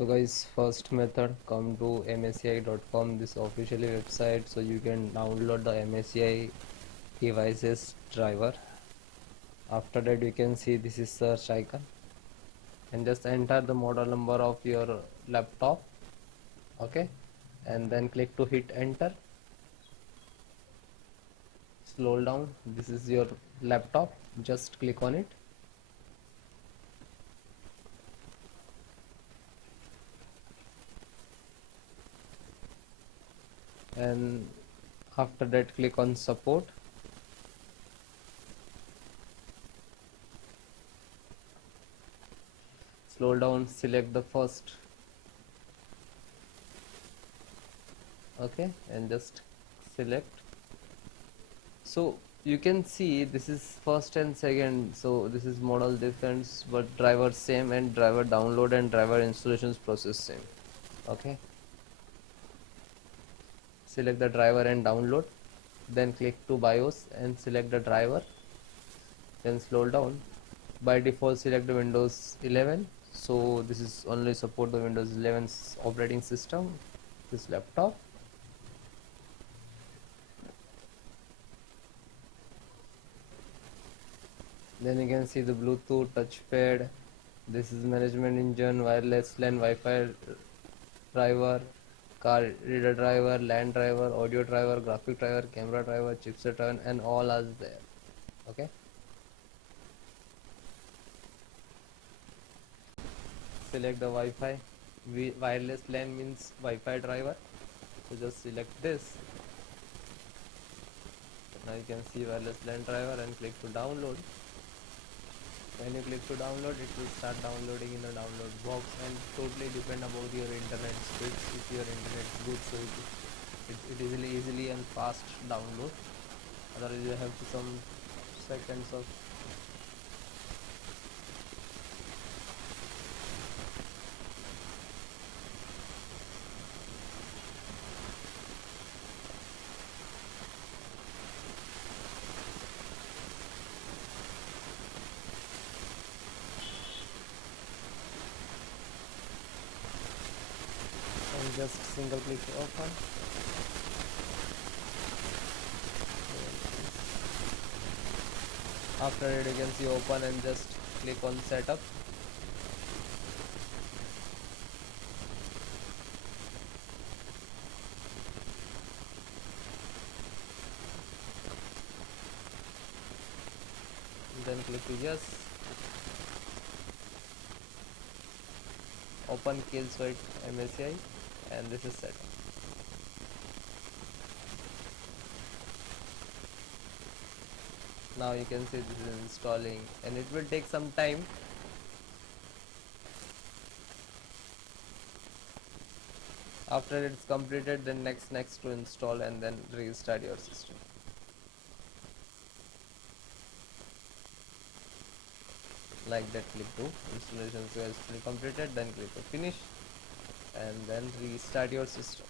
So guys, first method, come to msi.com, this officially website, so you can download the MSI devices driver. After that you can see this is search icon and just enter the model number of your laptop. Okay, and then click to hit enter. Scroll down, this is your laptop, just click on it. And after that click on support. Scroll down, select the first. Okay, and just select. So you can see this is first and second, so this is model difference but driver same, and driver download and driver installations process same. Okay, select the driver and download, then click to BIOS and select the driver, then scroll down. By default select the Windows 11, so this is only support the Windows 11 operating system, this laptop. Then you can see the Bluetooth touchpad, this is management engine, wireless LAN, Wi-Fi driver, car reader driver, LAN driver, audio driver, graphic driver, camera driver, chipset driver, and all are there. Okay, select the Wi-Fi. Wireless LAN means Wi-Fi driver, so just select this. Now you can see wireless LAN driver and click to download. When you click to download, it will start downloading in the download box, and totally depend about your internet speeds. If your internet is good, so it is easily and fast download. Otherwise you have to some seconds of. And just single click to open. After it you can see open and just click on setup. Then click to yes. Open kill suite MSI, and this is set. Now you can see this is installing, and it will take some time. After it's completed, then next to install, and then restart your system. Like that, click to installation successfully completed, then click to finish, and then restart your system.